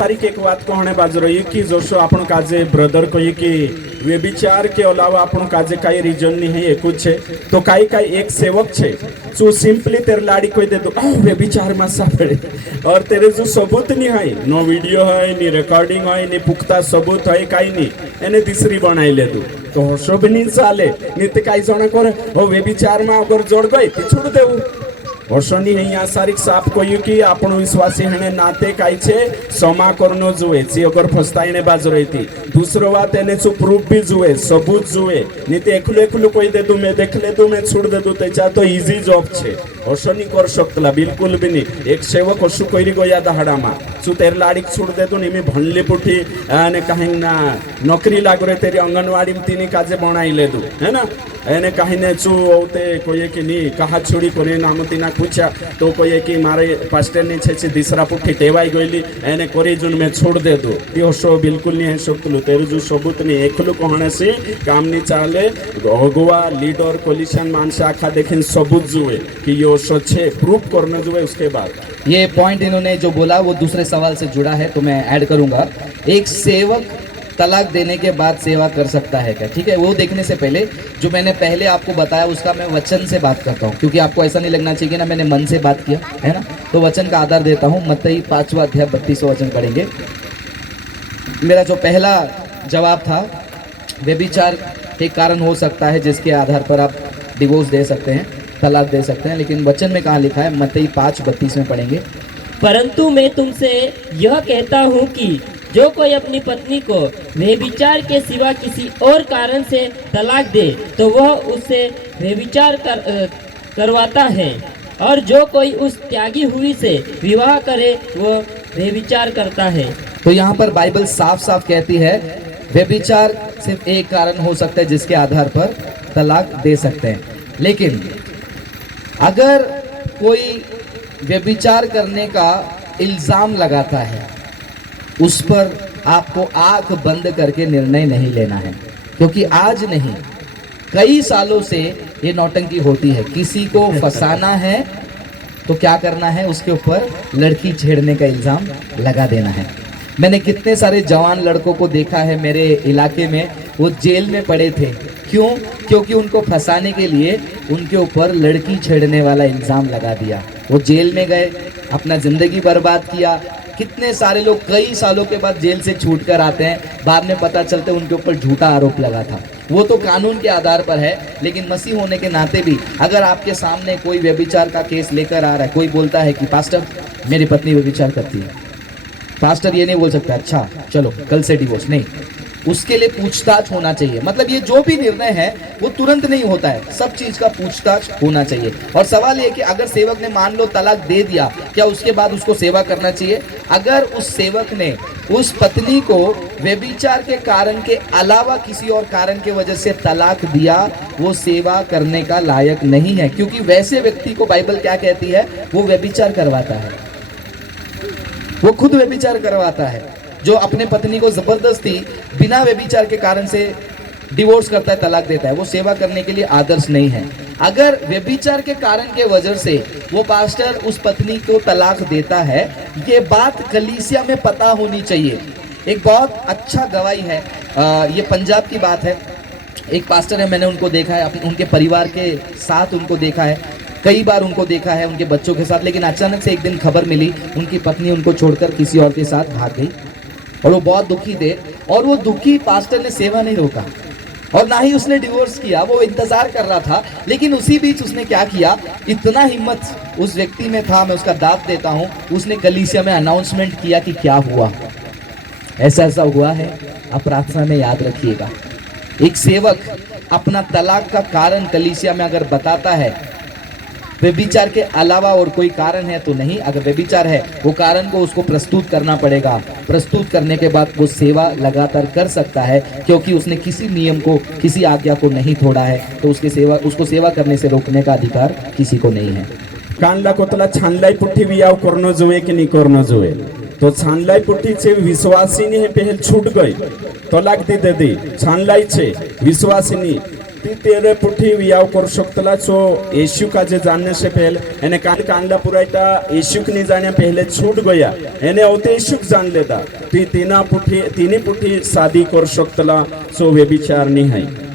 तारीख एक बात कहने बाज रही कि जोशो आपण काजे ब्रदर कही कि व्यभिचार के अलावा आपण काजे काई रीजन नहीं है एक छे तो काई काई एक सेवक छे जो सिंपली तेरे लाड़ी कोई दे दो व्यभिचार में सापड़े और तेरे जो सबूत नहीं है नो वीडियो है नी रिकॉर्डिंग है नी पुख्ता सबूत है काई नहीं एने तीसरी बनाई ले दो तो हर्षो भी नहीं चाले नित्य काई जना करे वो व्यभिचार में अगर जोड़ गई तो छोड़ देऊ वर्षोनी અહીંયા સારીક સાફ કહ્યું કે આપણો વિશ્વાસી હણે નાતે કાઈ છે ક્ષમા કરનો જોઈએ જે અગર ફસ્તાઈને બાજ રહી थी दूसरो बात એને શું પ્રૂફ भी जुए सबूत जुए नहीं तो એકલું એકલું કોઈ દે દઉં मैं देख ले दूं मैं छोड़ दे दूं त्याचा तो इजी जॉब छे वर्षोनी कर सकतला बिल्कुल भी नहीं एक सेवक શું કરી ગયા દહાડામાં શું તેર લાડી છોડ દે દઉં ને મે ભણલી પુઠી અને કहीं ना नौकरी लाग रे तेरी आंगनवाड़ी में तीनी काजे बनाई ले दूं है ना એને કહીને શું આવતે કોઈએ કે નહીં કहा છોડી કરે નામ તીના પૂછ્યા તો કોઈએ કે મારે પાસ્ટરની છે દીસરા પુઠ્ઠી ટેવાઈ ગયેલી એને કરી જુન મેં છોડ દે દો તે શો બિલકુલ નહીં શકલું તેરું જો સબૂત નહીં એકલું કોણે છે કામ નહીં ચાલે અગવા લીડર કોલિશન માનસે આખા देखिन सबूत जुए कि यो शो छे प्रूफ करना जुए उसके बाद ये पॉइंट इन्होंने जो बोला वो दूसरे सवाल से जुड़ा है तो मैं ऐड करूंगा एक सेवक तलाक देने के बाद सेवा कर सकता है क्या ठीक है वो देखने से पहले जो मैंने पहले आपको बताया उसका मैं वचन से बात करता हूँ क्योंकि आपको ऐसा नहीं लगना चाहिए ना मैंने मन से बात किया है ना तो वचन का आधार देता हूँ मत्ती 5वां अध्याय 32वां वचन पढ़ेंगे। मेरा जो पहला जवाब था व्यभिचार एक कारण हो सकता है जिसके आधार पर आप डिवोर्स दे सकते हैं तलाक दे सकते हैं लेकिन वचन में कहाँ लिखा है मत्ती 5:32 में पढ़ेंगे परंतु मैं तुमसे यह कहता हूँ कि जो कोई अपनी पत्नी को व्यभिचार के सिवा किसी और कारण से तलाक दे तो वह उससे व्यभिचार करवाता है और जो कोई उस त्यागी हुई से विवाह करे वो व्यभिचार करता है। तो यहाँ पर बाइबल साफ साफ कहती है व्यभिचार सिर्फ एक कारण हो सकता है जिसके आधार पर तलाक दे सकते हैं लेकिन अगर कोई व्यभिचार करने का इल्जाम लगाता है उस पर आपको आंख बंद करके निर्णय नहीं लेना है क्योंकि आज नहीं कई सालों से ये नौटंकी होती है किसी को फंसाना है तो क्या करना है उसके ऊपर लड़की छेड़ने का इल्जाम लगा देना है। मैंने कितने सारे जवान लड़कों को देखा है मेरे इलाके में वो जेल में पड़े थे क्यों क्योंकि उनको फंसाने के लिए उनके ऊपर लड़की छेड़ने वाला इल्जाम लगा दिया वो जेल में गए अपना जिंदगी बर्बाद किया। कितने सारे लोग कई सालों के बाद जेल से छूट कर आते हैं बाद में पता चलते उनके ऊपर झूठा आरोप लगा था वो तो कानून के आधार पर है लेकिन मसीह होने के नाते भी अगर आपके सामने कोई व्यभिचार का केस लेकर आ रहा है कोई बोलता है कि पास्टर मेरी पत्नी व्यभिचार करती है पास्टर ये नहीं बोल सकता अच्छा चलो कल से डिवोर्स नहीं उसके लिए पूछताछ होना चाहिए मतलब ये जो भी निर्णय है वो तुरंत नहीं होता है सब चीज का पूछताछ होना चाहिए। और सवाल ये कि अगर सेवक ने मान लो तलाक दे दिया क्या उसके बाद उसको सेवा करना चाहिए। अगर उस सेवक ने उस पत्नी को व्यभिचार के कारण के अलावा किसी और कारण के वजह से तलाक दिया वो सेवा करने का लायक नहीं है क्योंकि वैसे व्यक्ति को बाइबल क्या कहती है वो व्यभिचार करवाता है वो खुद व्यभिचार करवाता है जो अपने पत्नी को जबरदस्ती बिना व्यभिचार के कारण से डिवोर्स करता है तलाक देता है वो सेवा करने के लिए आदर्श नहीं है। अगर व्यभिचार के कारण के वजह से वो पास्टर उस पत्नी को तलाक देता है ये बात कलीसिया में पता होनी चाहिए। एक बहुत अच्छा गवाही है ये पंजाब की बात है एक पास्टर है मैंने उनको देखा है उनके परिवार के साथ उनको देखा है कई बार उनको देखा है उनके बच्चों के साथ लेकिन अचानक से एक दिन खबर मिली उनकी पत्नी उनको छोड़कर किसी और के साथ भाग गई और वो बहुत दुखी थे और वो दुखी पास्टर ने सेवा नहीं रोका और ना ही उसने डिवोर्स किया वो इंतजार कर रहा था लेकिन उसी बीच उसने क्या किया इतना हिम्मत उस व्यक्ति में था मैं उसका दाद देता हूं उसने कलीसिया में अनाउंसमेंट किया कि क्या हुआ ऐसा ऐसा हुआ है आप प्रार्थना में याद रखिएगा। एक सेवक अपना तलाक का कारण कलीसिया में अगर बताता है व्यभिचार के अलावा और कोई कारण है तो नहीं अगर व्यभिचार है वो कारण को उसको प्रस्तुत करना पड़ेगा प्रस्तुत करने के बाद वो सेवा लगातार कर सकता है क्योंकि उसने किसी नियम को किसी आज्ञा को नहीं तोड़ा है तो उसको सेवा करने से रोकने का अधिकार किसी को नहीं है। कानला कोतला छानलाई पुट्ठी वियाव करनो जुए कि नहीं करनो जुए तो छानलाई पुट्ठी से विश्वासी ने पहल छूट गई तलाक दी दे दी छानलाई छे विश्वासी ती तेरे पुठी वियाव कर शकतला सो यीशु का जे जानने से पहले एने कांडला पुरायता यीशु ने जाने पहले छूट गया एने होते यीशु जान लेता ती तीनी पुठी शादी कर शकतला सो व्यभिचार नहीं है।